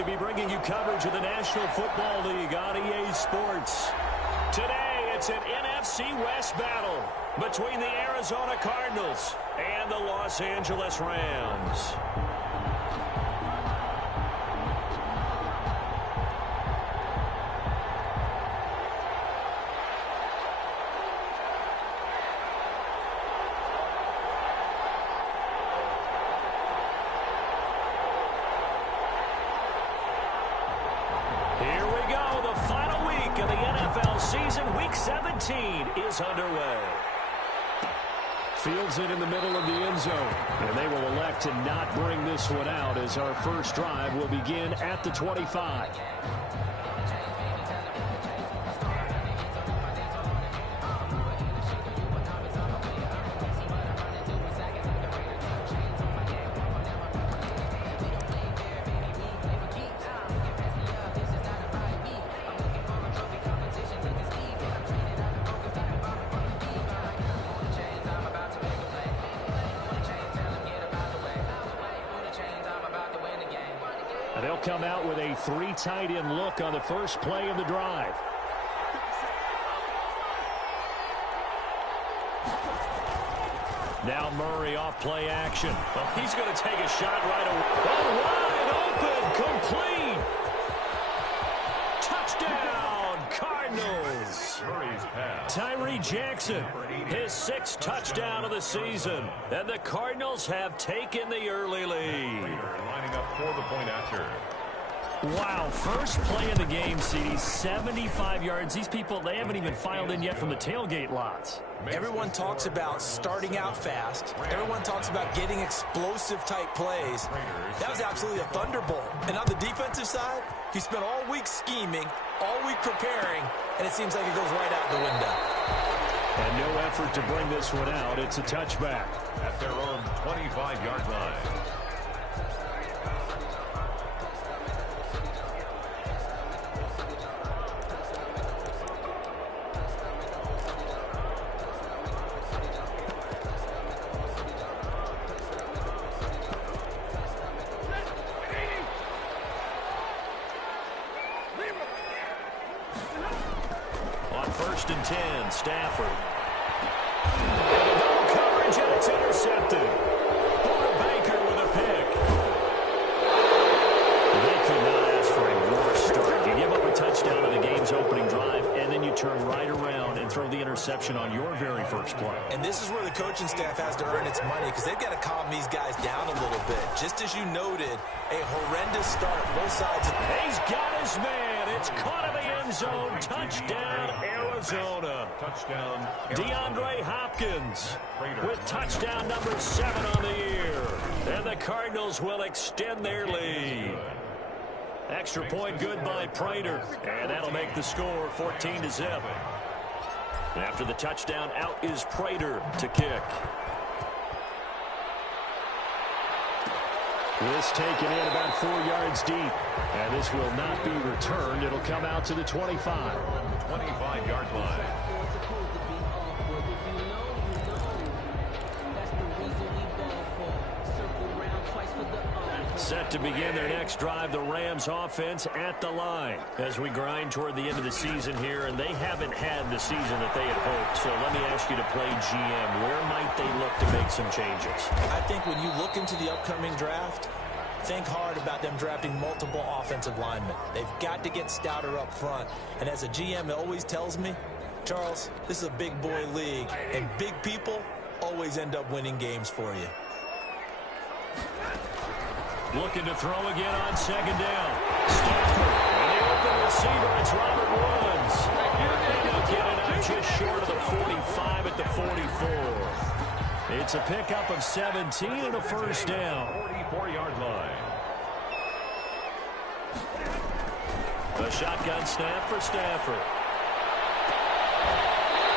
to be bringing you coverage of the National Football League on EA Sports. Today, it's an NFC West battle between the Arizona Cardinals and the Los Angeles Rams. Here we go. The final week of the NFL season. Week 17 is underway. Fields it in the middle of the end zone. And they will elect to not bring this one out as our first drive will begin at the 25. They'll come out with a three tight end look on the first play of the drive. Now Murray off play action. Oh, he's going to take a shot right away. Oh, wide open, complete. Touchdown, Cardinals. Tyree Jackson, his sixth touchdown of the season. And the Cardinals have taken the early lead. Lining up for the point after. Wow, first play of the game, CD, 75 yards. These people, they haven't even filed in yet from the tailgate lots. Everyone talks about starting out fast. Everyone talks about getting explosive type plays. That was absolutely a thunderbolt. And on the defensive side, he spent all week scheming, all week preparing, and it seems like it goes right out the window. And no effort to bring this one out. It's a touchback. At their own 25-yard line. First and 10, Stafford. And coverage, and it's intercepted. Buda Baker with a pick. They could not ask for a worse start. You give up a touchdown on the game's opening drive, and then you turn right around and throw the interception on your very first play. And this is where the coaching staff has to earn its money because they've got to calm these guys down a little bit. Just as you noted, a horrendous start, both sides. He's got his man. It's caught in the end zone. Touchdown, Arizona. Touchdown, DeAndre Hopkins with touchdown number 7 on the year. And the Cardinals will extend their lead. Extra point good by Prater. And that'll make the score 14-0. After the touchdown, out is Prater to kick. This taken in about 4 yards deep. And this will not be returned. It'll come out to the 25. 25-yard line. Set to begin their next drive, the Rams offense at the line as we grind toward the end of the season here, and they haven't had the season that they had hoped. So let me ask you to play GM. Where might they look to make some changes? I think when you look into the upcoming draft, think hard about them drafting multiple offensive linemen. They've got to get stouter up front. And as a GM, it always tells me, Charles, this is a big boy league, and big people always end up winning games for you. Looking to throw again on second down. Stafford, and the open receiver, it's Robert Woods. And he'll get it out just short of the 45 at the 44. It's a pickup of 17 and a first down. 44-yard line. A shotgun snap for Stafford.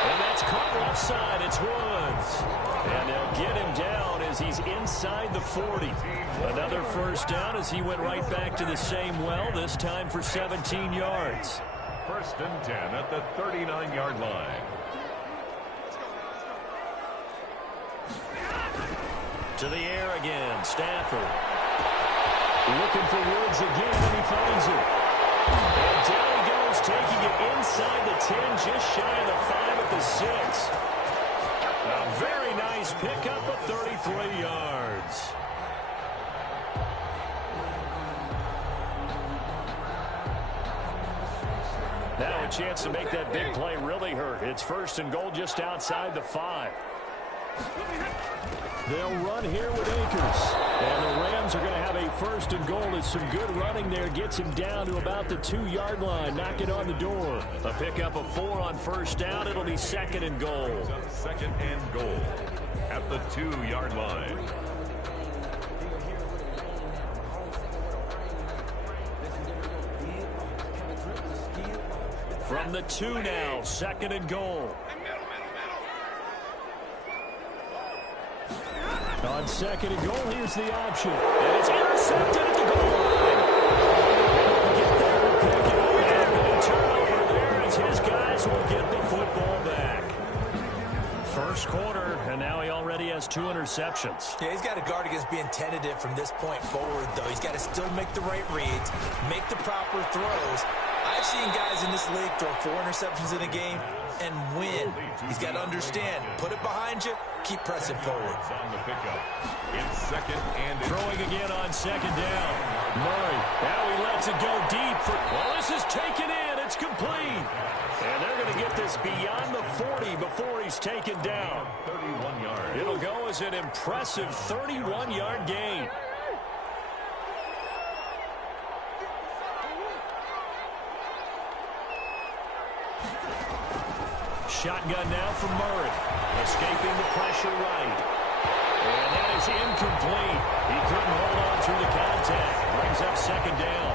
And that's caught left side. It's Woods. And they'll get him down as he's inside the 40. Another first down as he went right back to the same well, this time for 17 yards. First and 10 at the 39-yard line. To the air again, Stafford. Looking for Woods again, and he finds Now a chance to make that big play really hurt. It's 1st and goal just outside the 5. They'll run here with Akers. And the Rams are going to have a 1st and goal. It's some good running there. Gets him down to about the 2-yard line. Knocking on the door. A pickup of 4 on 1st down. It'll be 2nd and goal. 2nd and goal at the 2-yard line. From the 2 now, 2nd and goal. On 2nd and goal, here's the option. And it's intercepted at the goal line. Get there and pick it up. And a turnover there as his guys will get the football back. 1st quarter, and now he already has 2 interceptions. Yeah, he's got to guard against being tentative from this point forward, though. He's got to still make the right reads, make the proper throws. I've seen guys in this league throw 4 interceptions in a game and win. He's got to understand, put it behind you, keep pressing forward. On the pickup. It's 2nd and throwing again on 2nd down. Murray, now he lets it go deep. Well, this is taken in. It's complete. And they're going to get this beyond the 40 before he's taken down. 31 yards. It'll go as an impressive 31-yard gain. Shotgun now from Murray. Escaping the pressure right. And that is incomplete. He couldn't hold on through the contact. Brings up 2nd down.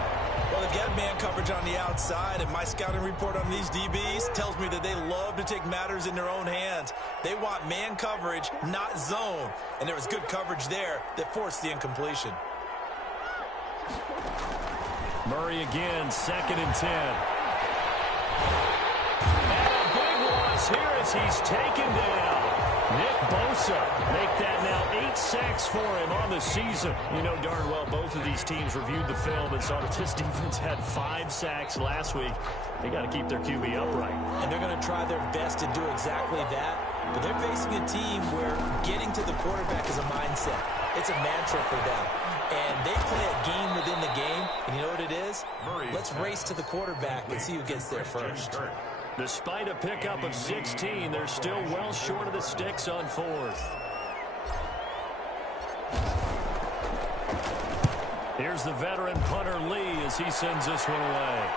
Well, they've got man coverage on the outside, and my scouting report on these DBs tells me that they love to take matters in their own hands. They want man coverage, not zone. And there was good coverage there that forced the incompletion. Murray again, 2nd and 10. Here as he's taken down. Nick Bosa make that now 8 sacks for him on the season. You know darn well both of these teams reviewed the film and saw that this defense had 5 sacks last week. They got to keep their QB upright. And they're going to try their best to do exactly that. But they're facing a team where getting to the quarterback is a mindset. It's a mantra for them. And they play a game within the game. And you know what it is? Let's race to the quarterback and see who gets there first. Despite a pickup of 16, they're still well short of the sticks on 4th. Here's the veteran punter Lee as he sends this one away.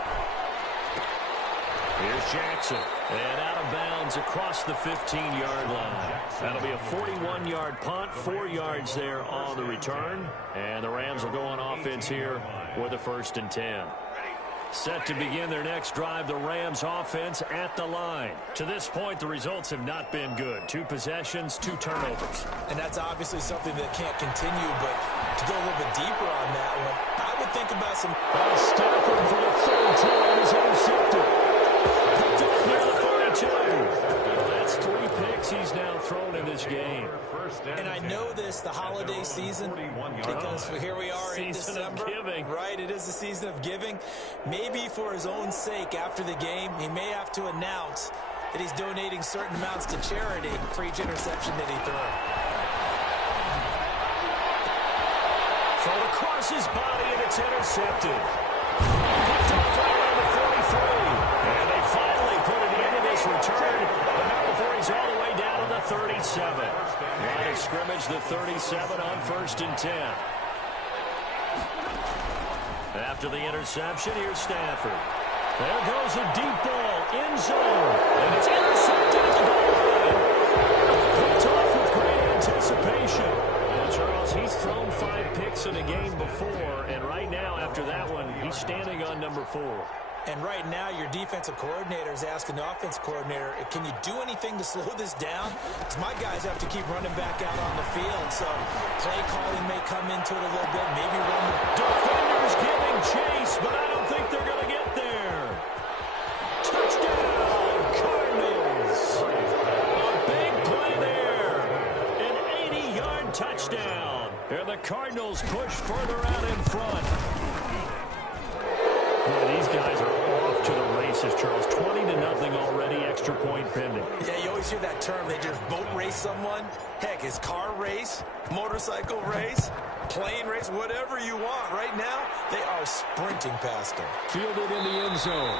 Here's Jackson. And out of bounds across the 15-yard line. That'll be a 41-yard punt, 4 yards there on the return. And the Rams will go on offense here with a 1st and 10. Set to begin their next drive, the Rams offense at the line. To this point, the results have not been good. 2 possessions, 2 turnovers. And that's obviously something that can't continue, but to go a little bit deeper on that one, I would think about some... Stafford for the 3rd time is intercepted. Picked up near the 42. That's 3 picks he's now thrown in this game. And I know this, the holiday season, because here we are in December. Right, it is the season of giving. Maybe for his own sake after the game, he may have to announce that he's donating certain amounts to charity for each interception that he threw. Thrown across his body, and it's intercepted. Picked off right around the 43. And they finally put an end to this return. But not before he's all the way down to the 37. Line of scrimmage, the 37 on 1st and 10. After the interception, here's Stafford. There goes a deep ball, end zone. And it's intercepted at the goal line. Picked off with great anticipation. And Charles, he's thrown 5 picks in a game before. And right now, after that one, he's standing on number 4. And right now, your defensive coordinator is asking the offensive coordinator, can you do anything to slow this down? Because my guys have to keep running back out on the field. So play calling may come into it a little bit. Maybe run the... Defenders giving chase, but I don't think they're going to get there. Touchdown, Cardinals. A big play there. An 80-yard touchdown. And the Cardinals push further out in front. Boy, these guys are off to the races. basis, Charles. 20-0 already, extra point pending. Yeah, you always hear that term. They just boat race someone. Heck, it's car race, motorcycle race, plane race, whatever you want. Right now, they are sprinting past him. Fielded in the end zone.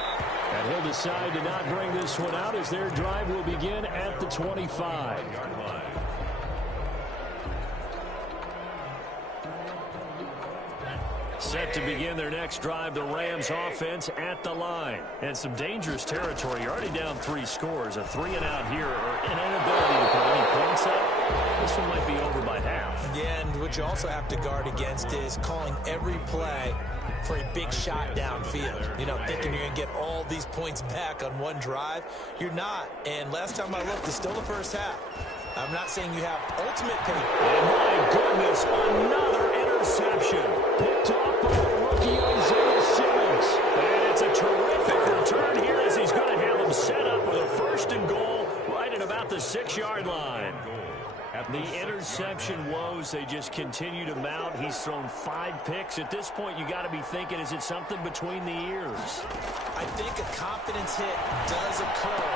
And he'll decide to not bring this one out as their drive will begin at the 25. Set to begin their next drive, the Rams offense at the line. And some dangerous territory. You're already down 3 scores. A 3-and-out here, or an inability to put any points up. This one might be over by half. Yeah, and what you also have to guard against is calling every play for a big shot downfield. You know, thinking you're going to get all these points back on one drive. You're not. And last time I looked, it's still the first half. I'm not saying you have ultimate paper. And my goodness, another interception. Picked off by the rookie Isaiah Simmons. And it's a terrific return here as he's going to have him set up with a 1st and goal right at about the 6-yard line. The interception woes, they just continue to mount. He's thrown 5 picks. At this point, you got to be thinking, is it something between the ears? I think a confidence hit does occur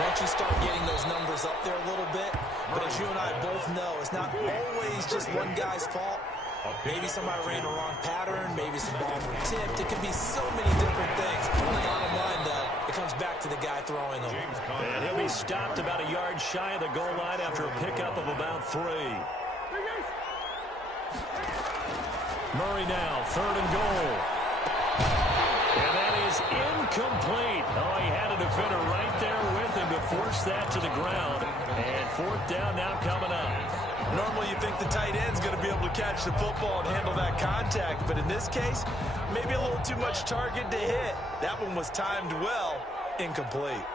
once you start getting those numbers up there a little bit. But as you and I both know, it's not always just one guy's fault. Maybe somebody ran a wrong pattern. Maybe some balls were tipped. It could be so many different things. The bottom line, though, it comes back to the guy throwing them. And he'll be stopped about a yard shy of the goal line after a pickup of about 3. Murray now, 3rd and goal. And that is incomplete. Oh, he had a defender right there with him to force that to the ground. And 4th down now coming up. Normally you think the tight end's going to be able to catch the football and handle that contact, but in this case, maybe a little too much target to hit. That one was timed well, incomplete.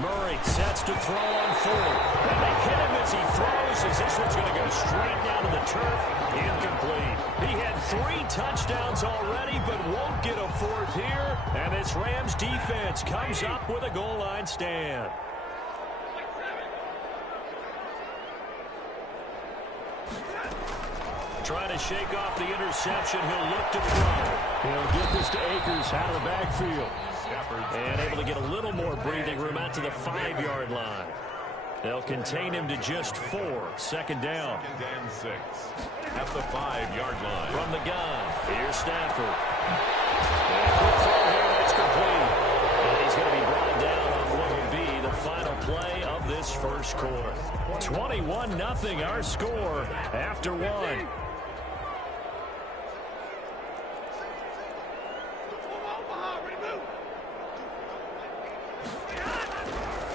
Murray sets to throw on 4th. And they hit him as he throws, as this one's going to go straight down to the turf. Incomplete. He had 3 touchdowns already, but won't get a 4th here. And this Rams defense comes up with a goal line stand. Trying to shake off the interception. He'll look to throw. He'll get this to Akers out of the backfield. And able to get a little more breathing room out to the 5-yard line. They'll contain him to just 4. 2nd down. 2nd and 6 at the 5-yard line. From the gun, here's Stafford. And a quick throw here, that's complete. And he's going to be brought down on what will be the final play of this first quarter. 21-0 our score after 1.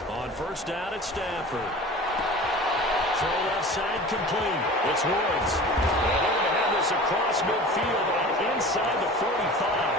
On 1st down at Stafford. Throw left side complete. It's Woods. And they're going to have this across midfield and inside the 45.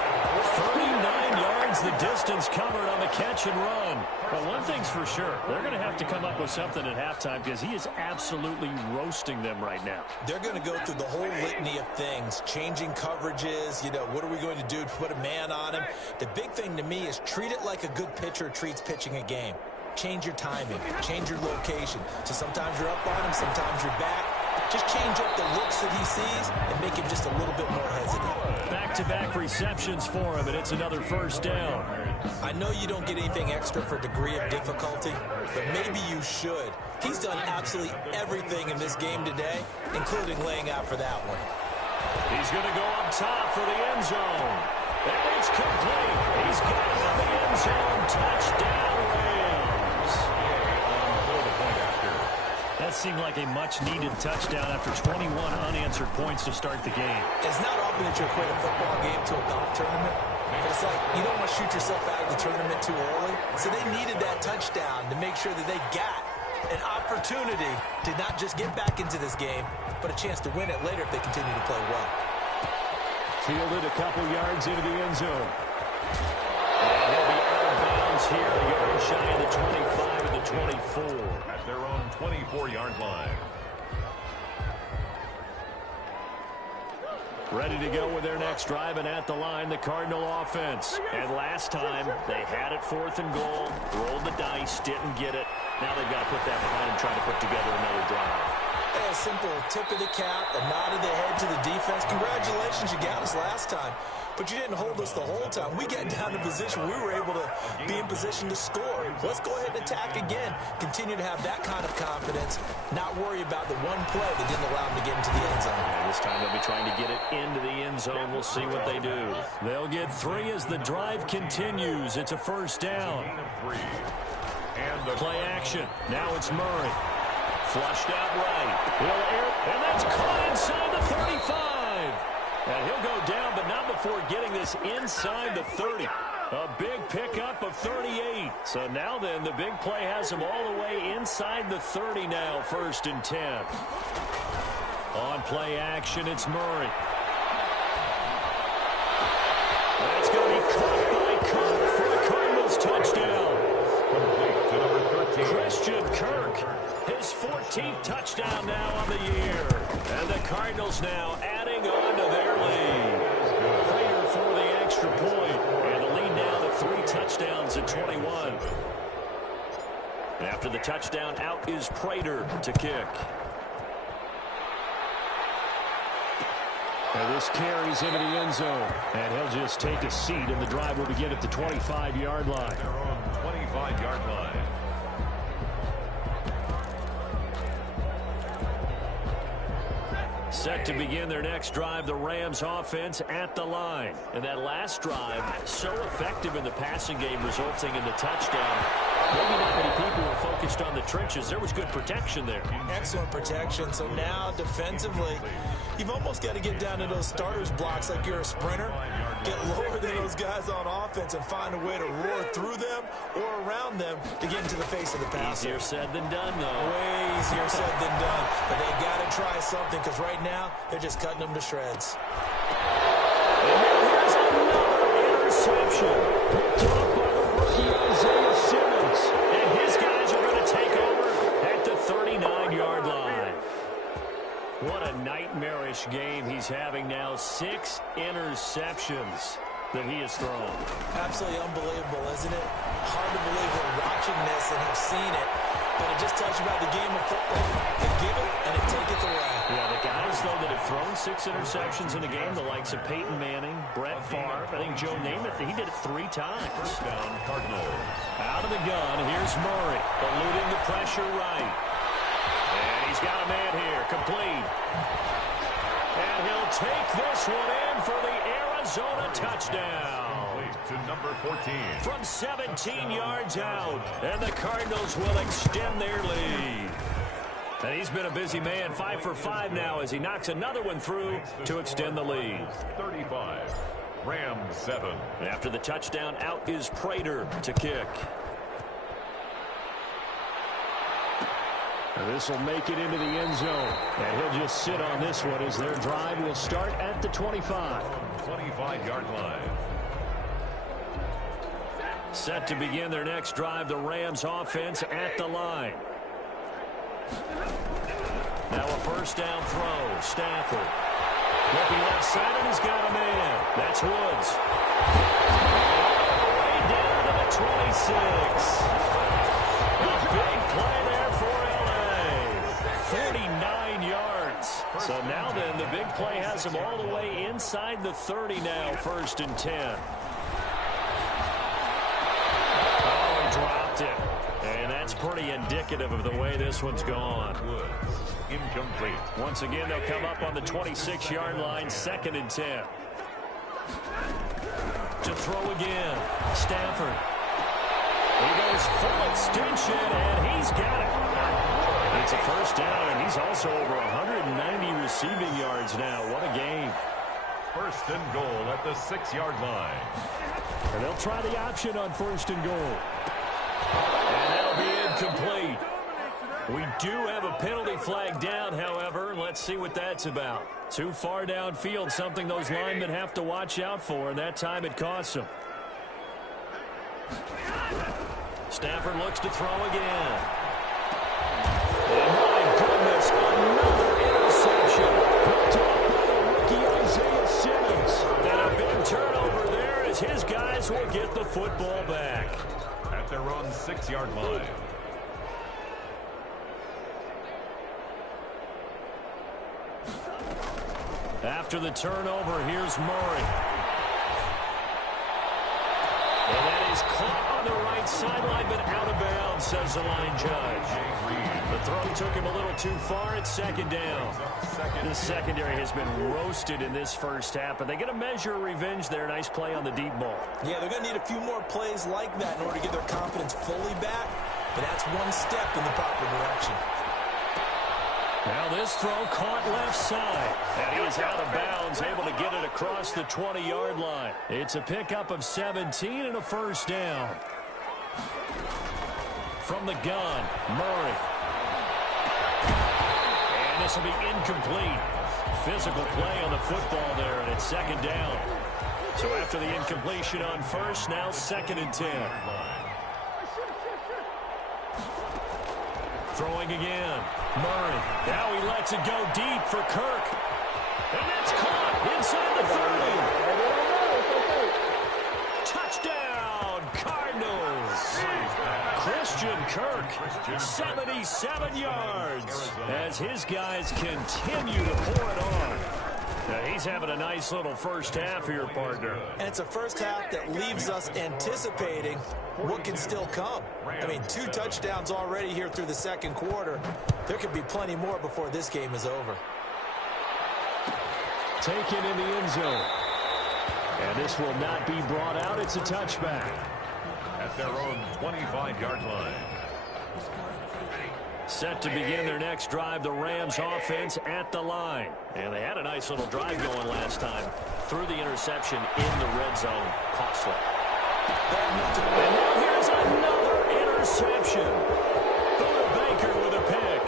39 yards the distance covered on the catch and run. But one thing's for sure, they're going to have to come up with something at halftime because he is absolutely roasting them right now. They're going to go through the whole litany of things, changing coverages, you know, what are we going to do to put a man on him? The big thing to me is treat it like a good pitcher treats pitching a game. Change your timing, change your location. So sometimes you're up on him, sometimes you're back. Just change up the looks that he sees and make him just a little bit more hesitant. Back-to-back receptions for him, and it's another 1st down. I know you don't get anything extra for degree of difficulty, but maybe you should. He's done absolutely everything in this game today, including laying out for that one. He's going to go up top for the end zone. And it's complete. He's got it in the end zone. Touchdown, Rams. That seemed like a much-needed touchdown after 21 unanswered points to start the game. It's not often that you equate a football game to a golf tournament. But it's like you don't want to shoot yourself out of the tournament too early. So they needed that touchdown to make sure that they got an opportunity to not just get back into this game, but a chance to win it later if they continue to play well. Fielded a couple yards into the end zone. And he'll be out of bounds here, a yard shy of the 25 and the 24. At their own 24-yard line. Ready to go with their next drive, and at the line, the Cardinal offense. And last time, they had it 4th and goal, rolled the dice, didn't get it. Now they've got to put that behind them, trying to put together another drive. Hey, a simple tip of the cap, a nod of the head to the defense. Congratulations, you got us last time. but you didn't hold us the whole time. We got down in position. We were able to be in position to score. Let's go ahead and attack again. Continue to have that kind of confidence, not worry about the one play that didn't allow them to get into the end zone. And this time they'll be trying to get it into the end zone. We'll see what they do. They'll get 3 as the drive continues. It's a first down. Play action. Now it's Murray. Flushed out right. And that's caught inside the 35. And he'll go down, but not before getting this inside the 30. A big pickup of 38. So now then, the big play has him all the way inside the 30 now, 1st and 10. On play action, it's Murray. That's going to be caught by Kirk for the Cardinals touchdown. Christian Kirk, his 14th touchdown now on the year. And the Cardinals now adding on to their lead. Prater for the extra point. And the lead now to 3 touchdowns at 21. After the touchdown, out is Prater to kick. And this carries into the end zone. And he'll just take a seat, and the drive will begin at the 25-yard line. Their own 25-yard line. Set to begin their next drive, the Rams offense at the line. And that last drive, so effective in the passing game, resulting in the touchdown. Maybe not many people were focused on the trenches. There was good protection there. Excellent protection. So now defensively, you've almost got to get down to those starters blocks like you're a sprinter. Get lower than those guys on offense and find a way to roar through them or around them to get into the face of the passer. Easier said than done, though. Way easier said than done. But they got to try something because right now they're just cutting them to shreds. And here's another interception. Picked up by the rookie Isaiah Simmons. And his guys are going to take over at the 39-yard line. What a nightmarish game he's having now. 6 interceptions that he has thrown. Absolutely unbelievable, isn't it? Hard to believe we're watching this and have seen it, but it just tells you about the game of football. They give it and they take it away. Yeah, the guys, though, that have thrown 6 interceptions in a game, the likes of Peyton Manning, Brett Favre, I think Joe Namath, he did it 3 times. First down, Cardinals. Out of the gun, here's Murray, eluding the pressure right. And he's got a man here, complete. And he'll take this one in for the Arizona touchdown. To number 14. From 17 yards out, and the Cardinals will extend their lead. And he's been a busy man, 5 for 5 now as he knocks another one through to extend the lead. 35. Rams 7. After the touchdown, out is Prater to kick. And this will make it into the end zone. And he'll just sit on this one as their drive will start at the 25. 25-yard line. Set to begin their next drive, the Rams offense at the line. Now a first down throw. Stafford. Looking left side, and he's got a man. That's Woods. All the way down to the 26. A big play there for L.A. 49 yards. So now then, the big play has him all the way inside the 30 now, 1st and 10. Oh, he dropped it. And that's pretty indicative of the way this one's gone. Woods. Incomplete. Once again, they'll come up on the 26-yard line, 2nd and 10. To throw again, Stafford. He goes full extension, and he's got it. It's a first down, and he's also over 190 receiving yards now. What a game. 1st and goal at the 6-yard line. And they'll try the option on 1st and goal. And that'll be incomplete. We do have a penalty flag down, however. Let's see what that's about. Too far downfield, something those linemen have to watch out for, and that time it costs them. Stafford looks to throw again. And my goodness, another interception. Picked up by the rookie Isaiah Simmons. And a big turnover there as his guys will get the football back. At their own 6-yard line. After the turnover, here's Murray. is caught on the right sideline, but out of bounds, says the line judge. The throw took him a little too far. It's second down. The secondary has been roasted in this first half, but they get a measure of revenge there. Nice play on the deep ball. Yeah, they're going to need a few more plays like that in order to get their confidence fully back, but that's one step in the proper direction. Now this throw caught left side, and he is out of bounds, able to get it across the 20-yard line. It's a pickup of 17 and a first down. From the gun, Murray. And this will be incomplete. Physical play on the football there, and it's second down. So after the incompletion on first, now second and 10. Throwing again. Murray. Now he lets it go deep for Kirk. And that's caught inside the 30. Touchdown, Cardinals. Christian Kirk, 77 yards, as his guys continue to pour it on. Now he's having a nice little first half here, partner. And it's a first half that leaves us anticipating what can still come. I mean, 2 touchdowns already here through the second quarter. There could be plenty more before this game is over. Taken in the end zone. And this will not be brought out. It's a touchback. At their own 25-yard line. Set to begin their next drive, the Rams offense at the line. And they had a nice little drive going last time. Through the interception in the red zone. Costly. And now here's another interception. Buda Baker with a pick.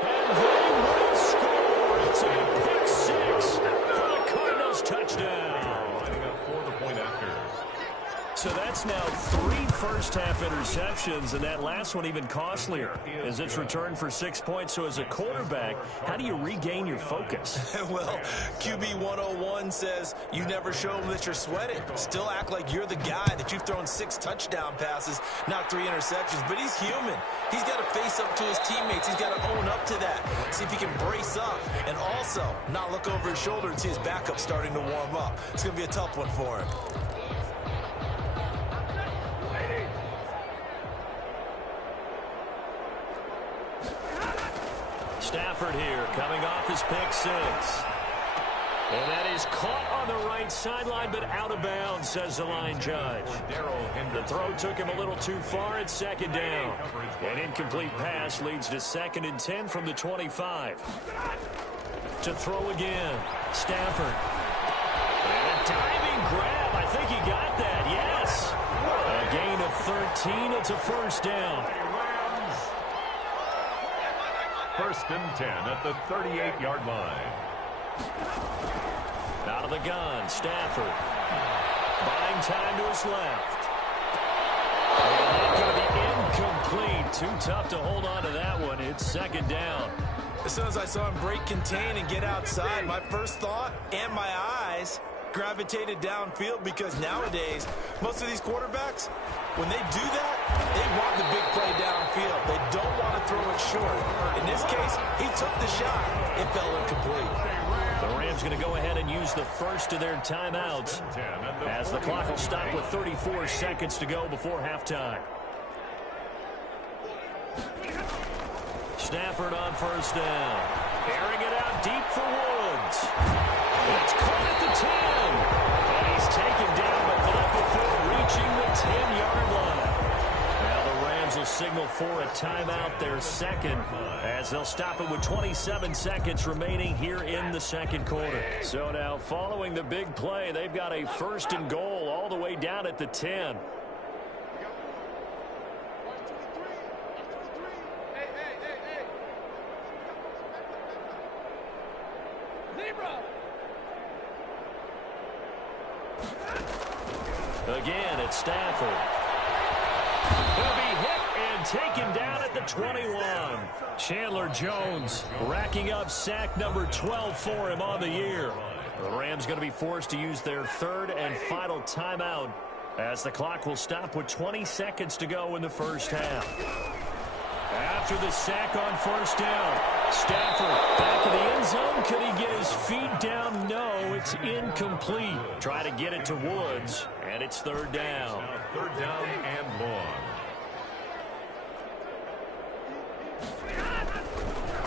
And they will score. It's a pick 6 for the Cardinals touchdown. Lining up for the point after. So that's now 3 first-half interceptions, and that last one even costlier as it's returned for 6 points. So as a quarterback, how do you regain your focus? Well, QB 101 says you never show them that you're sweating. Still act like you're the guy, that you've thrown 6 touchdown passes, not 3 interceptions. But he's human. He's got to face up to his teammates. He's got to own up to that. See if he can brace up and also not look over his shoulder and see his backup starting to warm up. It's going to be a tough one for him. Stafford here, coming off his pick 6. And that is caught on the right sideline, but out of bounds, says the line judge. The throw took him a little too far. It's second down. An incomplete pass leads to second and 10 from the 25. To throw again, Stafford. And a diving grab. I think he got that, yes. A gain of 13. It's a first down. First and 10 at the 38-yard line. Out of the gun, Stafford. Buying time to his left. And going to be incomplete. Too tough to hold on to that one. It's second down. As soon as I saw him break contain and get outside, my first thought and my eyes gravitated downfield, because nowadays, most of these quarterbacks, when they do that, they want the big play downfield. They don't want to throw it short. In this case, he took the shot. It fell incomplete. The Rams going to go ahead and use the first of their timeouts as the clock will stop with 34 seconds to go before halftime. Stafford on first down. Airing it out deep for Woods. It's caught at the 10. And he's taken down, but not before reaching the 10-yard line. Now the Rams will signal for a timeout, their second, as they'll stop it with 27 seconds remaining here in the second quarter. So now following the big play, they've got a first and goal all the way down at the 10. Again, it's Stafford. He'll be hit and taken down at the 21. Chandler Jones racking up sack number 12 for him on the year. The Rams going to be forced to use their third and final timeout as the clock will stop with 20 seconds to go in the first half. After the sack on first down, Stafford back to the end zone. Could he get his feet down? No, it's incomplete. Try to get it to Woods, and it's third down. Now third down and long.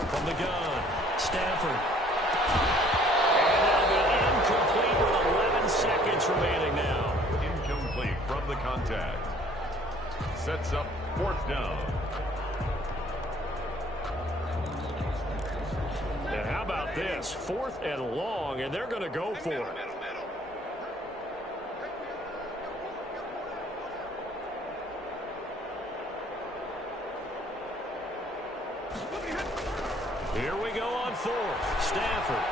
From the gun, Stafford. And that'll be incomplete with 11 seconds remaining now. Incomplete from the contact. Sets up fourth down. And how about this? 4th and long, and they're going to go for it. Here we go on 4th. Stafford.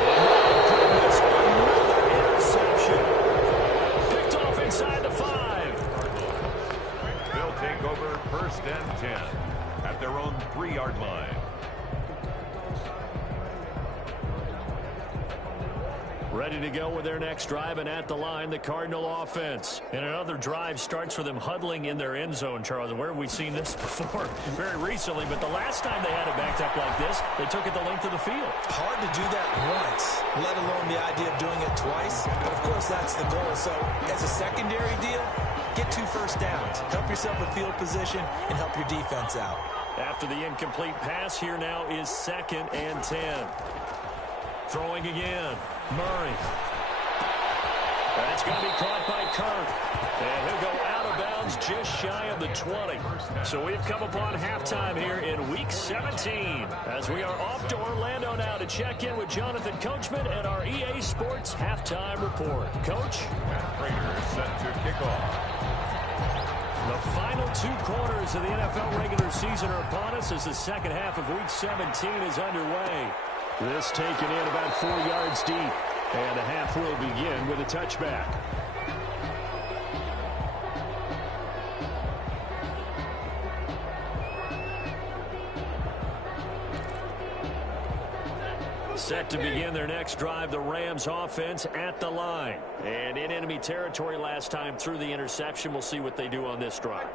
Oh, goodness, another interception. Picked off inside the 5. They'll take over first and 10 at their own 3-yard line. Ready to go with their next drive, and at the line, the Cardinal offense. And another drive starts for them huddling in their end zone, Charles. And where have we seen this before? Very recently, but the last time they had it backed up like this, they took it the length of the field. Hard to do that once, let alone the idea of doing it twice. But, of course, that's the goal. So, as a secondary deal, get 2 first downs. Help yourself with field position and help your defense out. After the incomplete pass, here now is 2nd and 10. Throwing again. Murray. That's going to be caught by Kirk. And he'll go out of bounds just shy of the 20. So we've come upon halftime here in Week 17. As we are off to Orlando now to check in with Jonathan Coachman and our EA Sports Halftime Report. Coach? Matt Prater is set to kick off. The final 2 quarters of the NFL regular season are upon us as the second half of Week 17 is underway. This taken in about 4 yards deep. And the half will begin with a touchback. Set to begin their next drive, the Rams offense at the line. And in enemy territory last time through the interception. We'll see what they do on this drive.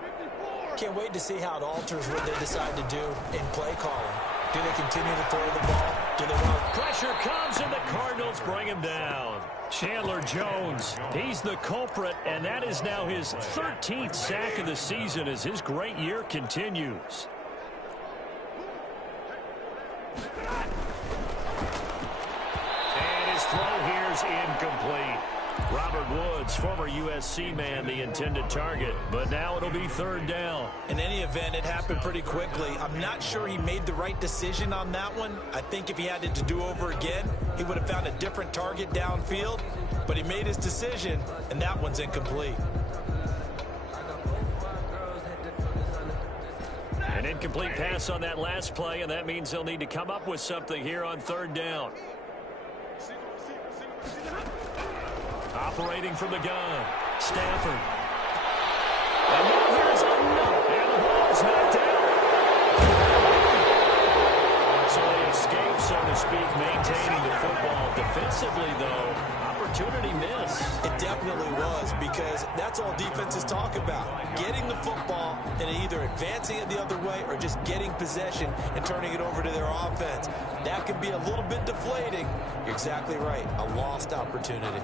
Can't wait to see how it alters what they decide to do in play calling. Do they continue to throw the ball? Do they want pressure comes and the Cardinals bring him down. Chandler Jones, he's the culprit, and that is now his 13th sack of the season as his great year continues. And his throw here is incomplete. Robert Woods, former USC man, the intended target, but now it'll be third down. In any event, it happened pretty quickly. I'm not sure he made the right decision on that one. I think if he had it to do over again, he would have found a different target downfield, but he made his decision, and that one's incomplete. An incomplete pass on that last play, and that means they'll need to come up with something here on third down. Operating from the gun, Stafford. And now here's another, and the ball is knocked out. So they escape, so to speak, maintaining the football. Defensively, though, opportunity miss. It definitely was, because that's all defenses talk about. Getting the football and either advancing it the other way or just getting possession and turning it over to their offense. That can be a little bit deflating. You're exactly right. A lost opportunity.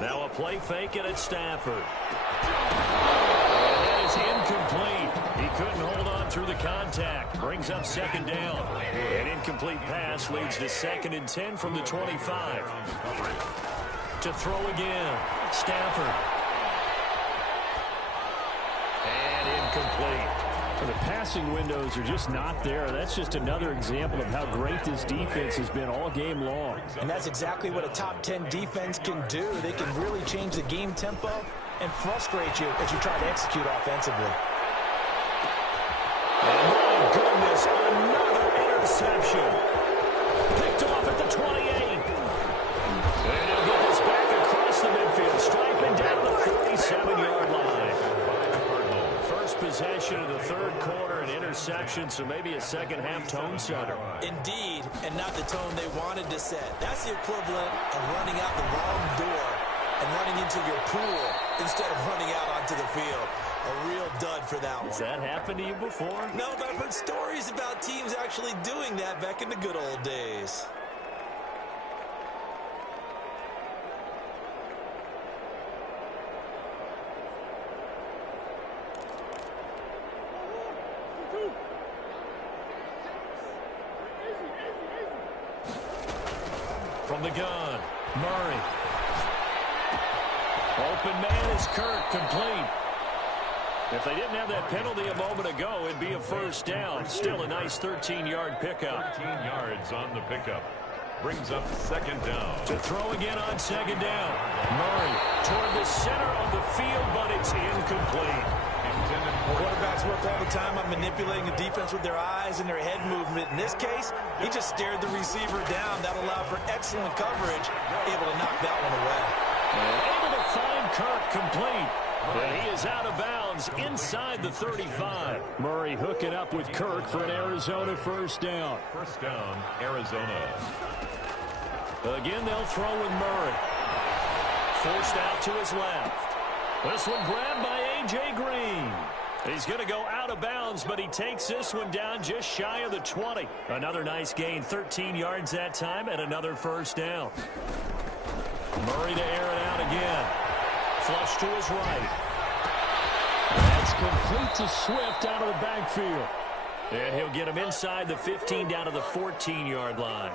Now a play fake it at Stafford. And that is incomplete. He couldn't hold on through the contact. Brings up second down. An incomplete pass leads to 2nd and 10 from the 25. To throw again. Stafford. And incomplete. The passing windows are just not there. That's just another example of how great this defense has been all game long. And that's exactly what a top 10 defense can do. They can really change the game tempo and frustrate you as you try to execute offensively. And my goodness, another interception. Picked off at the 28. And he'll get this back across the midfield, striping down the 47-yard line. First possession of the third quarter, an interception, so maybe a second-half tone setter. Indeed, and not the tone they wanted to set. That's the equivalent of running out the wrong door and running into your pool instead of running out onto the field. A real dud for that one. Has that happened to you before? No, but I've heard stories about teams actually doing that back in the good old days. From the gun, Murray. Open man is Kirk, complete. If they didn't have that penalty a moment ago, it'd be a first down. Still a nice 13-yard pickup. 13 yards on the pickup. Brings up second down. To throw again on second down. Murray toward the center of the field, but it's incomplete. Quarterbacks work all the time on manipulating the defense with their eyes and their head movement. In this case, he just stared the receiver down. That allowed for excellent coverage, able to knock that one away. And able to find Kirk complete. And he is out of bounds inside the 35. Murray hooking up with Kirk for an Arizona first down. First down, Arizona. Again, they'll throw with Murray. Forced out to his left. This one grabbed by A.J. Green. He's going to go out of bounds, but he takes this one down just shy of the 20. Another nice gain, 13 yards that time, and another first down. Murray to air it out again. Flush to his right. That's complete to Swift out of the backfield. And he'll get him inside the 15 down to the 14-yard line.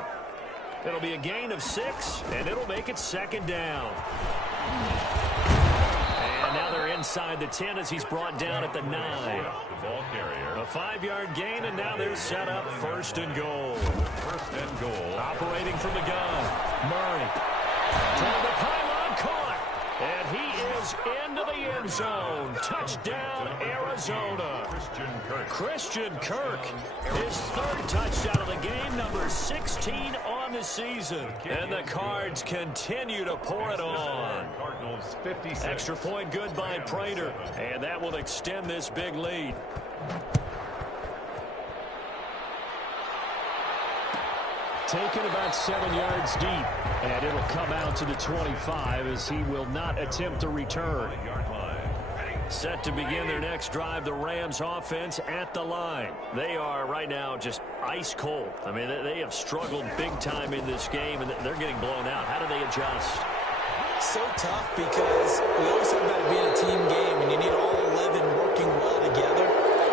It'll be a gain of 6, and it'll make it second down. And now they're inside the 10 as he's brought down at the 9. The ball carrier. A 5-yard gain, and now they're set up first and goal. First and goal. Operating from the gun. Murray. Toward the pylon, caught. And he is into the end zone. Touchdown, Arizona. Christian Kirk, his third touchdown of the game, number 16 on the season. And the Cards continue to pour it on. Cardinals 56. Extra point good by Prater. And that will extend this big lead. Taken about 7 yards deep, and it'll come out to the 25 as he will not attempt a return. Set to begin their next drive, the Rams offense at the line. They are right now just ice cold. I mean, they have struggled big time in this game, and they're getting blown out. How do they adjust? So tough because we always talk about it being a team game, and you need all 11 working well together.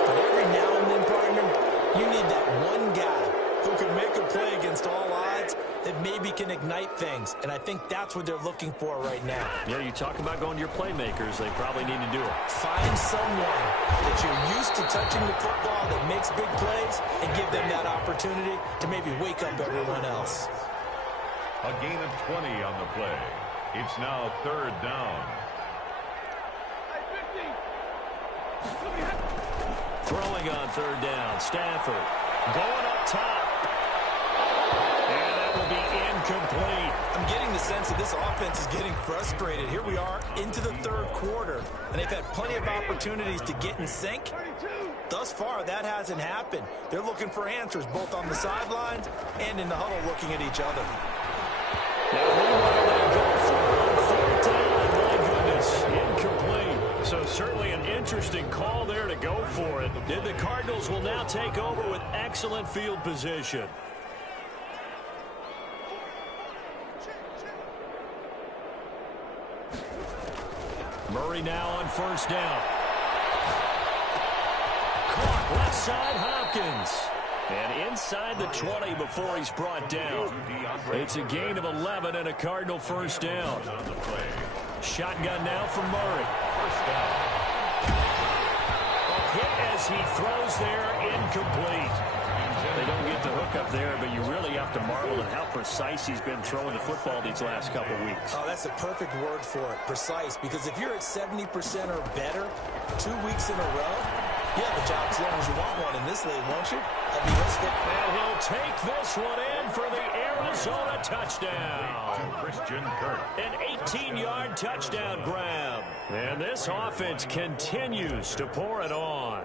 But every now and then, partner, you need that one guy who can make a play against all odds that maybe can ignite things. And I think that's what they're looking for right now. Yeah, you talk about going to your playmakers. They probably need to do it. Find someone that you're used to touching the football that makes big plays and give them that opportunity to maybe wake up everyone else. A gain of 20 on the play. It's now third down. Throwing on third down, Stafford going up top. And that will be incomplete. I'm getting the sense that this offense is getting frustrated. Here we are into the third quarter, and they've had plenty of opportunities to get in sync. Thus far, that hasn't happened. They're looking for answers both on the sidelines and in the huddle looking at each other. Now they want to let go for third down. My goodness, incomplete. So certainly an interesting call there to go for it. And the Cardinals will now take over with excellent field position. Murray now on first down. Caught left side, Hopkins. And inside the 20 before he's brought down. It's a gain of 11 and a Cardinal first down. Shotgun now for Murray. A hit as he throws there, incomplete. They don't get the hook up there, but you really have to marvel at how precise he's been throwing the football these last couple weeks. Oh, that's the perfect word for it, precise. Because if you're at 70% or better 2 weeks in a row, you have a job as long as you want one in this league, won't you? And he'll take this one in for the Arizona touchdown. To Christian Kirk. An 18-yard touchdown grab. And this offense continues to pour it on.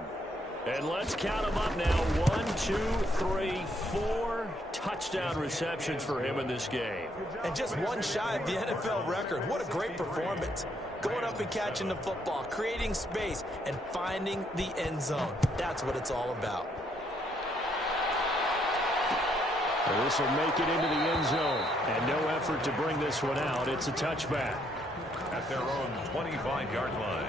And let's count them up now. 1, 2, 3, 4 touchdown receptions for him in this game. And just one shy of the NFL record. What a great performance. Going up and catching the football, creating space, and finding the end zone. That's what it's all about. Well, this will make it into the end zone. And no effort to bring this one out. It's a touchback. At their own 25-yard line.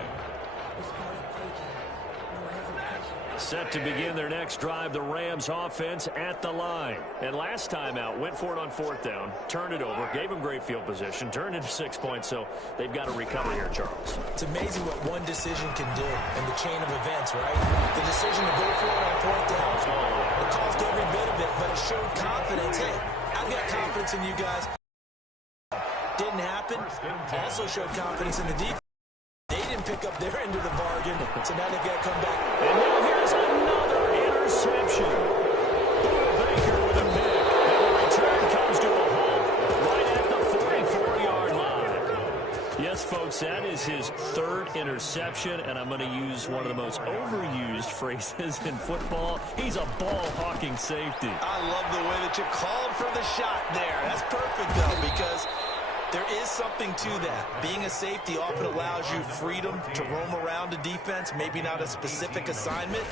Set to begin their next drive, the Rams offense at the line. And last time out, went for it on 4th down, turned it over, gave them great field position, turned into 6 points, so they've got to recover here, Charles. It's amazing what one decision can do in the chain of events, right? The decision to go for it on 4th down, it caused every bit of it, but it showed confidence. Hey, I've got confidence in you guys. Didn't happen. Also showed confidence in the defense. They didn't pick up their end of the bargain, so now they've got to come back. And now here's another interception. Baker with a pick. And the return comes to a halt right at the 44-yard line. Yes, folks, that is his 3rd interception, and I'm going to use one of the most overused phrases in football. He's a ball-hawking safety. I love the way that you called for the shot there. That's perfect, though, because there is something to that. Being a safety often allows you freedom to roam around a defense, maybe not a specific assignment.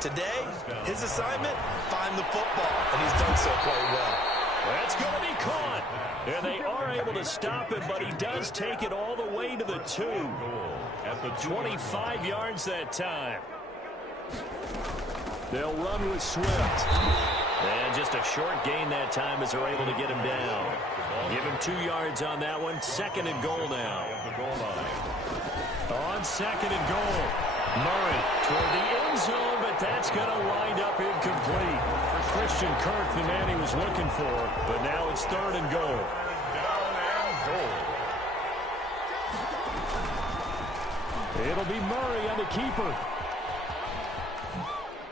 Today, his assignment, find the football, and he's done so quite well. That's going to be caught. And they are able to stop him, but he does take it all the way to the 2. At the 25 yards that time. They'll run with Swift. And just a short gain that time as they're able to get him down. Give him 2 yards on that one. 2nd and goal now. On 2nd and goal. Murray toward the end zone, but that's going to wind up incomplete. Christian Kirk, the man he was looking for, but now it's 3rd and goal. It'll be Murray on the keeper.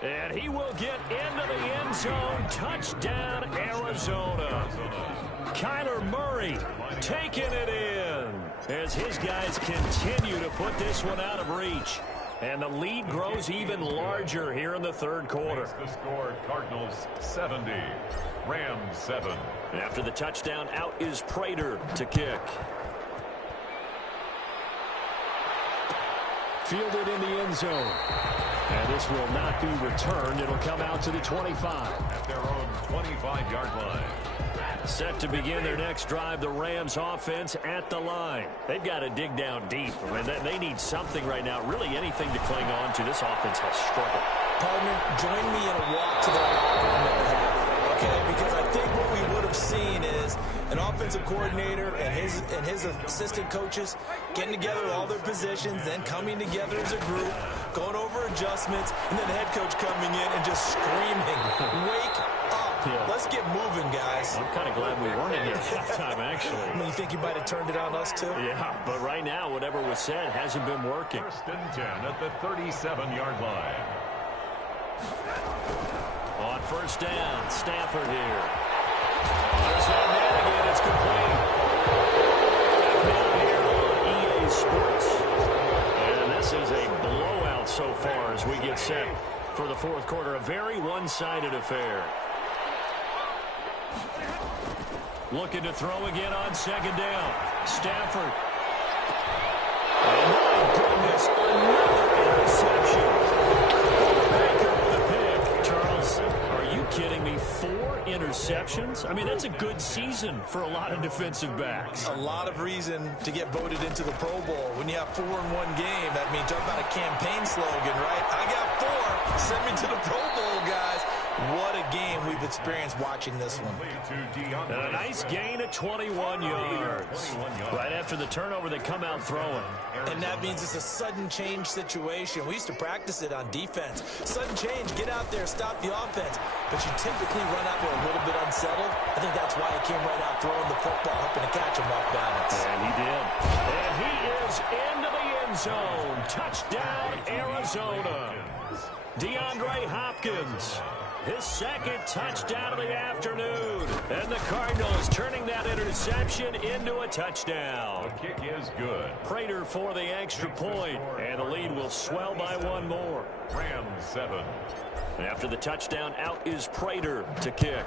And he will get into the end zone. Touchdown, Arizona. Kyler Murray taking it in as his guys continue to put this one out of reach. And the lead grows even larger here in the 3rd quarter. The score, Cardinals 70, Rams 7. After the touchdown, out is Prater to kick. Fielded in the end zone. And this will not be returned. It'll come out to the 25. At their own 25-yard line. Set to begin their next drive, the Rams offense at the line. They've got to dig down deep. I mean, they need something right now, really anything to cling on to. This offense has struggled. Partner, join me in a walk to the locker room at the half, okay? Because I think what we would have seen is an offensive coordinator and his assistant coaches getting together all their positions, then coming together as a group, going over adjustments, and then the head coach coming in and just screaming, wake up. Yeah. Let's get moving, guys. I'm kind of glad we weren't in here at halftime, actually. I mean, you think you might have turned it on us, too? Yeah, but right now, whatever was said hasn't been working. 1st and 10 at the 37-yard line. On 1st down, Stafford here. There's that man again. It's complete. Now here on EA Sports. And this is a blowout so far as we get set for the 4th quarter. A very one-sided affair. Looking to throw again on 2nd down. Stafford. Oh, my goodness. Another interception. Baker with a pick. Charles, are you kidding me? 4 interceptions? I mean, that's a good season for a lot of defensive backs. A lot of reason to get voted into the Pro Bowl. When you have 4 in one game, that means talk about a campaign slogan, right? I got 4. Send me to the Pro Bowl, guys. What a game we've experienced watching this one. And a nice gain of 21 yards. Right after the turnover, they come out throwing. And that means it's a sudden change situation. We used to practice it on defense. Sudden change, get out there, stop the offense. But you typically run out there a little bit unsettled. I think that's why he came right out throwing the football, hoping to catch him off balance. And he did. And he is into the end zone. Touchdown, Arizona. DeAndre Hopkins His second touchdown of the afternoon. And the Cardinals turning that interception into a touchdown. The kick is good. Prater for the extra point, and the lead will swell by one more. Rams 7. After the touchdown, out is Prater to kick.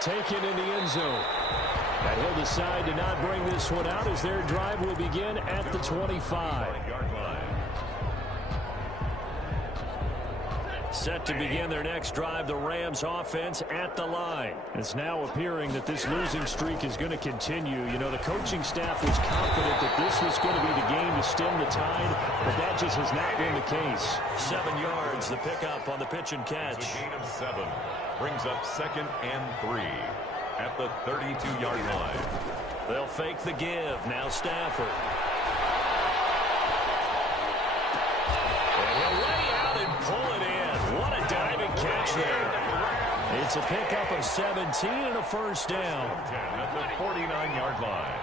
Taken in the end zone. And he'll decide to not bring this one out as their drive will begin at the 25. Set to begin their next drive, the Rams offense at the line. It's now appearing that this losing streak is going to continue. You know, the coaching staff was confident that this was going to be the game to stem the tide, but that just has not been the case. 7 yards, the pickup on the pitch and catch. It's a gain of 7. Brings up 2nd and 3 at the 32-yard line. They'll fake the give. Now Stafford. And he'll lay out and pull it in. What a diving catch there. It's a pickup of 17 and a first down. At the 49-yard line.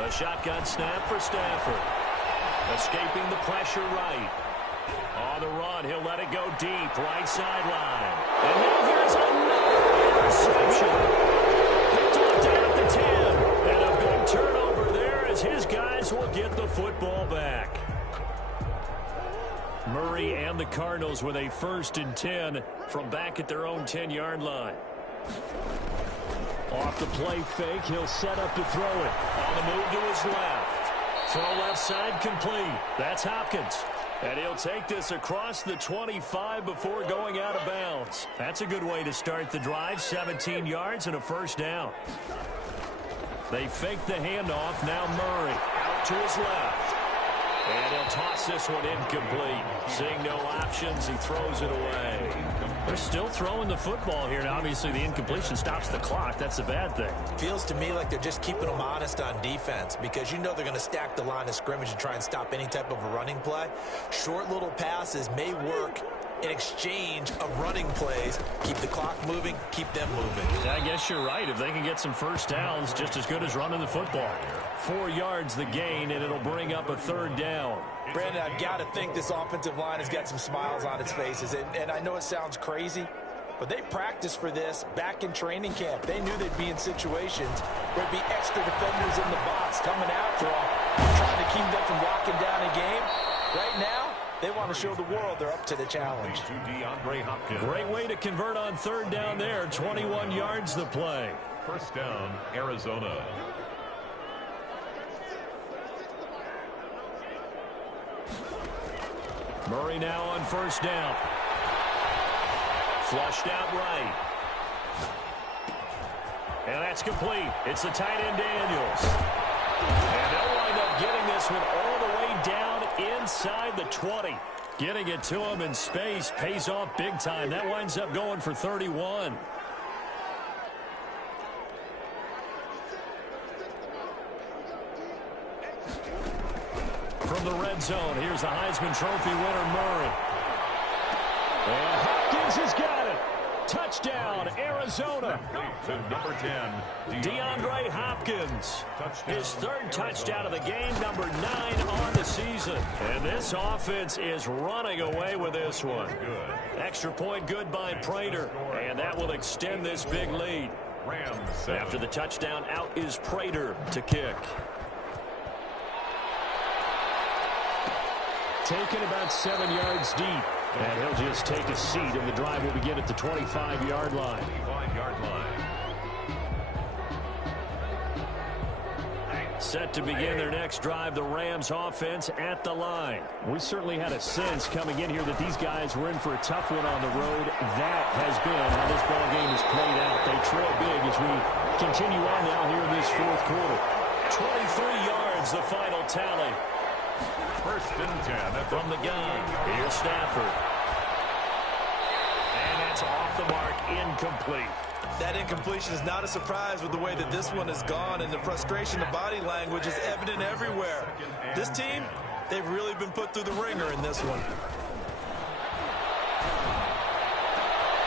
A shotgun snap for Stafford. Escaping the pressure right. On the run, he'll let it go deep, right sideline. And now here's another interception. Picked off down at the 10. And a big turnover there as his guys will get the football back. Murray and the Cardinals with a 1st and 10 from back at their own 10-yard line. Off the play fake, he'll set up to throw it. On the move to his left. Throw left side complete. That's Hopkins. And he'll take this across the 25 before going out of bounds. That's a good way to start the drive. 17 yards and a first down. They fake the handoff. Now Murray out to his left. And he'll toss this one incomplete. Seeing no options, he throws it away. They're still throwing the football here. Now, obviously, the incompletion stops the clock. That's a bad thing. Feels to me like they're just keeping them honest on defense because you know they're going to stack the line of scrimmage and try and stop any type of a running play. Short little passes may work in exchange of running plays. Keep the clock moving, keep them moving. I guess you're right. If they can get some first downs, just as good as running the football. 4 yards the gain, and it'll bring up a 3rd down. Brandon, I've got to think this offensive line has got some smiles on its faces. And I know it sounds crazy, but they practiced for this back in training camp. They knew they'd be in situations where there'd be extra defenders in the box coming after them, trying to keep them from locking down a game. Right now, they want to show the world they're up to the challenge. To DeAndre Hopkins. Great way to convert on 3rd down there. 21 yards the play. First down, Arizona. Murray now on 1st down. Flushed out right. And that's complete. It's the tight end Daniels. And they'll wind up getting this one all the way down inside the 20. Getting it to him in space pays off big time. That winds up going for 31. From the red zone, here's the Heisman Trophy winner, Murray. And Hopkins has got it. Touchdown, Arizona. To number 10, DeAndre Hopkins. His 3rd touchdown of the game, number 9 on the season. And this offense is running away with this one. Extra point good by Prater. And that will extend this big lead. Rams 7. After the touchdown, out is Prater to kick. Taken about 7 yards deep. And he'll just take a seat, and the drive will begin at the 25-yard line. 25-yard line. Set to begin their next drive, the Rams offense at the line. We certainly had a sense coming in here that these guys were in for a tough one on the road. That has been how this ball game has played out. They trail big as we continue on now here in this 4th quarter. 23 yards, the final tally. 1st and 10 from the gun. Here's Stafford. And that's off the mark, incomplete. That incompletion is not a surprise with the way that this one has gone, and the frustration, the body language is evident everywhere. This team, they've really been put through the ringer in this one.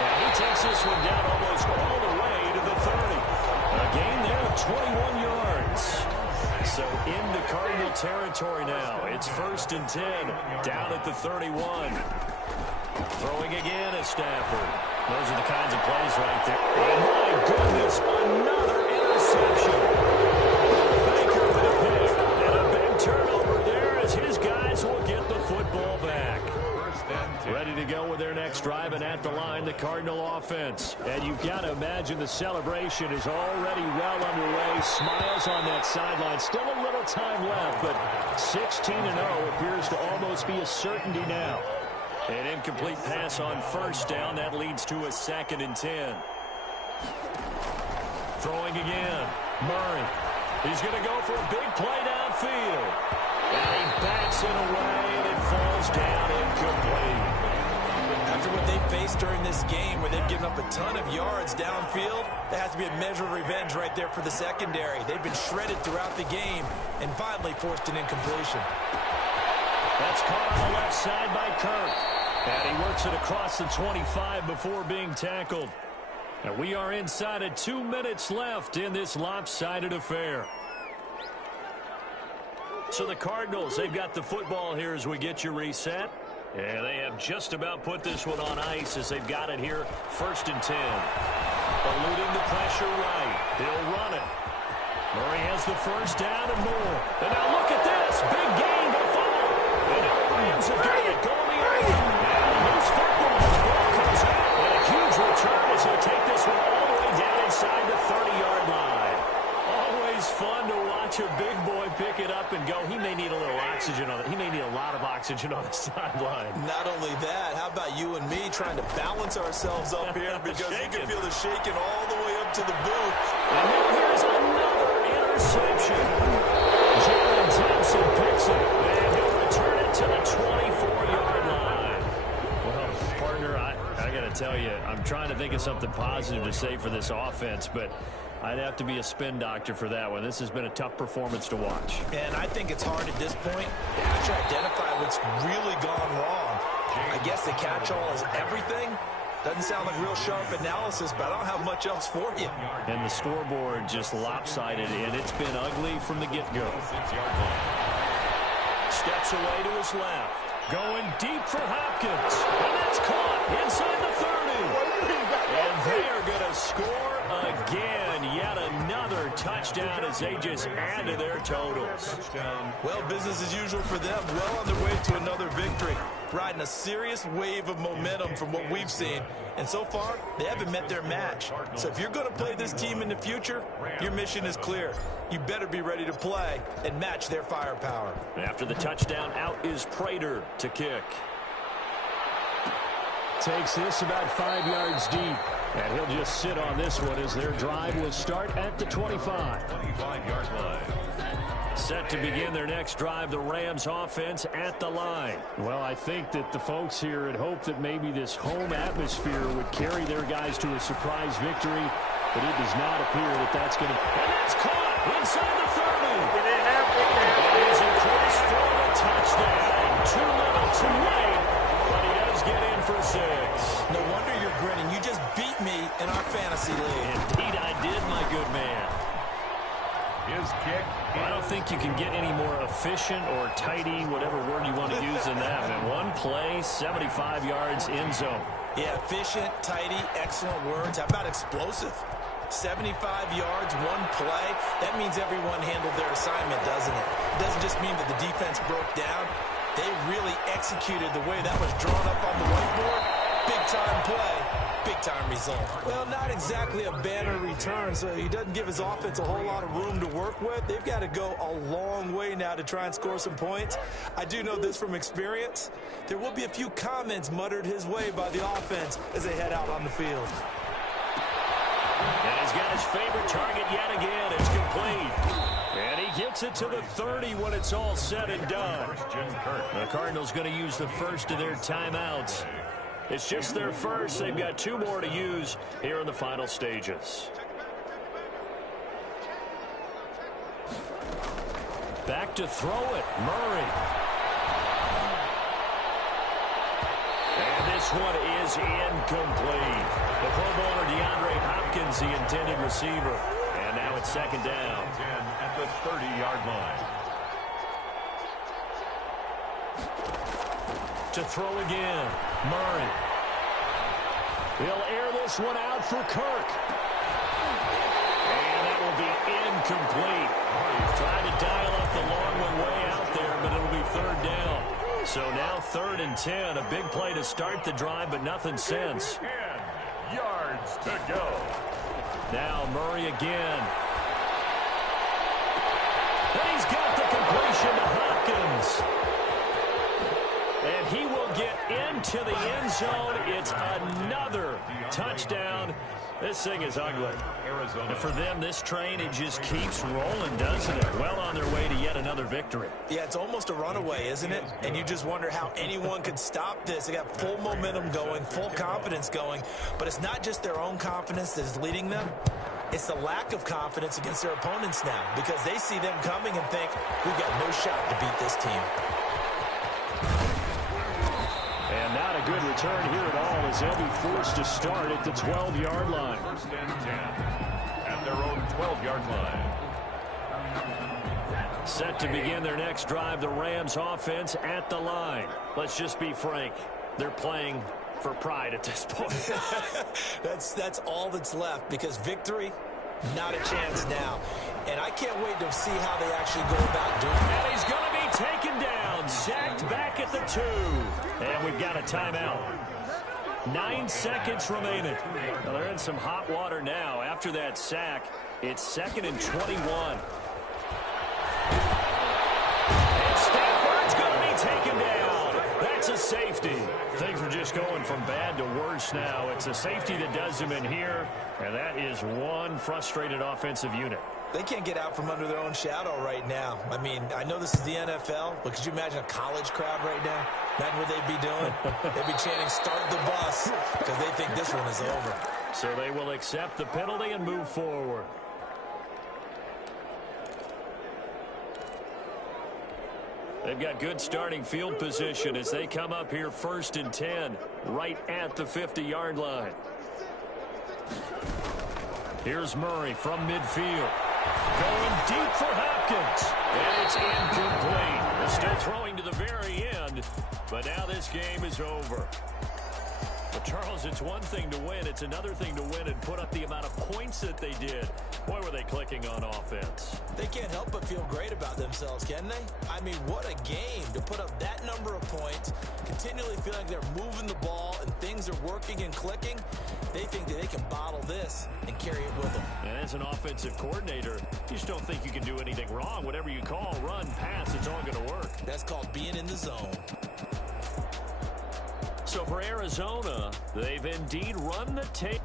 And he takes this one down almost all the way to the 30. A gain there of 21 yards. So into Cardinal territory now. It's 1st and 10, down at the 31. Throwing again at Stafford. Those are the kinds of plays right there. Oh, my goodness, another interception. Baker with a pick. And a big turnover there as his guys will get the football back. Ready to go with their next drive, and at the line, the Cardinal offense. And you've got to imagine the celebration is already well underway. Smiles on that sideline. Still a little time left, but 16-0 appears to almost be a certainty now. An incomplete pass on 1st down. That leads to a 2nd and 10. Throwing again. Murray. He's going to go for a big play downfield. And he backs it away, and it falls down incomplete. After what they faced during this game, where they've given up a ton of yards downfield, there has to be a measure of revenge right there for the secondary. They've been shredded throughout the game and finally forced an incompletion. That's caught on the left side by Kirk. And he works it across the 25 before being tackled. And we are inside of 2 minutes left in this lopsided affair. So the Cardinals, they've got the football here as we get you reset. And they have just about put this one on ice as they've got it here, 1st and 10. Eluding the pressure right. He'll run it. Murray has the 1st down and more. And now look at this. Big gain to follow. And now the Rams have got it. Go on the earth. Now loose football. The ball comes out. And a huge return as he'll take this one all the way down inside the 30-yard line. Always fun to watch a big boy pick it up and go. He may need a little oxygen on it. He may need a lot of oxygen on the sideline. Not only that, how about you and me trying to balance ourselves up here because you can feel the shaking all the way up to the booth. And now here's another interception. Jalen Thompson picks it, and he'll return it to the 24-yard line. Well, partner, I got to tell you, I'm trying to think of something positive to say for this offense, but I'd have to be a spin doctor for that one. This has been a tough performance to watch. And I think it's hard at this point to actually identify what's really gone wrong. I guess the catch-all is everything. Doesn't sound like real sharp analysis, but I don't have much else for you. And the scoreboard just lopsided, and it's been ugly from the get-go. Steps away to his left. Going deep for Hopkins. And that's caught inside the 30. And they are going to score again. Yet another touchdown as they just add to their totals. Well, business as usual for them. Well on their way to another victory. Riding a serious wave of momentum from what we've seen. And so far, they haven't met their match. So if you're going to play this team in the future, your mission is clear. You better be ready to play and match their firepower. After the touchdown, out is Prater to kick. Takes this about 5 yards deep. And he'll just sit on this one as their drive will start at the 25. 25-yard line. Set to begin their next drive, the Rams offense at the line. Well, I think that the folks here had hoped that maybe this home atmosphere would carry their guys to a surprise victory, but it does not appear that that's going to... And that's caught inside the 30. It is across for the touchdown. Too little, too late, but he does get in for 6. No wonder you're grinning. You just beat me in our fantasy league. Indeed I did, my good man. His kick. I don't think you can get any more efficient or tidy, whatever word you want to use in that. Man. One play, 75 yards, end zone. Yeah, efficient, tidy, excellent words. How about explosive? 75 yards, one play. That means everyone handled their assignment, doesn't it? It doesn't just mean that the defense broke down. They really executed the way that was drawn up on the whiteboard. Big-time play, big-time result. Well, not exactly a banner return, so he doesn't give his offense a whole lot of room to work with. They've got to go a long way now to try and score some points. I do know this from experience. There will be a few comments muttered his way by the offense as they head out on the field. And he's got his favorite target yet again. It's complete. And he gets it to the 30 when it's all said and done. The Cardinals going to use the first of their timeouts. It's just their first. They've got 2 more to use here in the final stages. Back to throw it, Murray. And this one is incomplete. The Pro Bowler DeAndre Hopkins, the intended receiver. And And now it's second down. 10 at the 30-yard line. To throw again, Murray. He'll air this one out for Kirk. And that will be incomplete. Trying to dial up the long one way out there, but it'll be third down. So now 3rd and 10. A big play to start the drive, but nothing since. 10 yards to go. Now Murray again. And he's got the completion to Hopkins. And he will get into the end zone. It's another touchdown. This thing is ugly. And for them, this train, it just keeps rolling, doesn't it? Well on their way to yet another victory. Yeah, it's almost a runaway, isn't it? And you just wonder how anyone could stop this. They got full momentum going, full confidence going. But it's not just their own confidence that's leading them. It's the lack of confidence against their opponents now, because they see them coming and think, we've got no shot to beat this team. And not a good return here at all, as they'll be forced to start at the 12-yard line. 1st and 10 at their own 12-yard line. Set to begin their next drive, the Rams offense at the line. Let's just be frank. They're playing for pride at this point. That's all that's left, because victory, not a chance now. And I can't wait to see how they actually go about doing it. And he's going to be taken down, sacked back at the 2. And we've got a timeout. 9 seconds remaining. Well, they're in some hot water now. After that sack, it's 2nd and 21. And Stafford's going to be taken down. That's a safety. Things are just going from bad to worse now. It's a safety that does them in here, and that is one frustrated offensive unit. They can't get out from under their own shadow right now. I mean, I know this is the NFL, but could you imagine a college crowd right now? Imagine what they'd be doing. They'd be chanting, start the bus, because they think this one is over. So they will accept the penalty and move forward. They've got good starting field position as they come up here 1st and 10, right at the 50-yard line. Here's Murray from midfield. Going deep for Hopkins. And it's incomplete. They're still throwing to the very end, but now this game is over. But Charles, it's one thing to win. It's another thing to win and put up the amount of points that they did. Boy, were they clicking on offense. They can't help but feel great about themselves, can they? I mean, what a game to put up that number of points, continually feeling like they're moving the ball and things are working and clicking. They think that they can bottle this and carry it with them. And as an offensive coordinator, you just don't think you can do anything wrong. Whatever you call, run, pass, it's all going to work. That's called being in the zone. So for Arizona, they've indeed run the tape.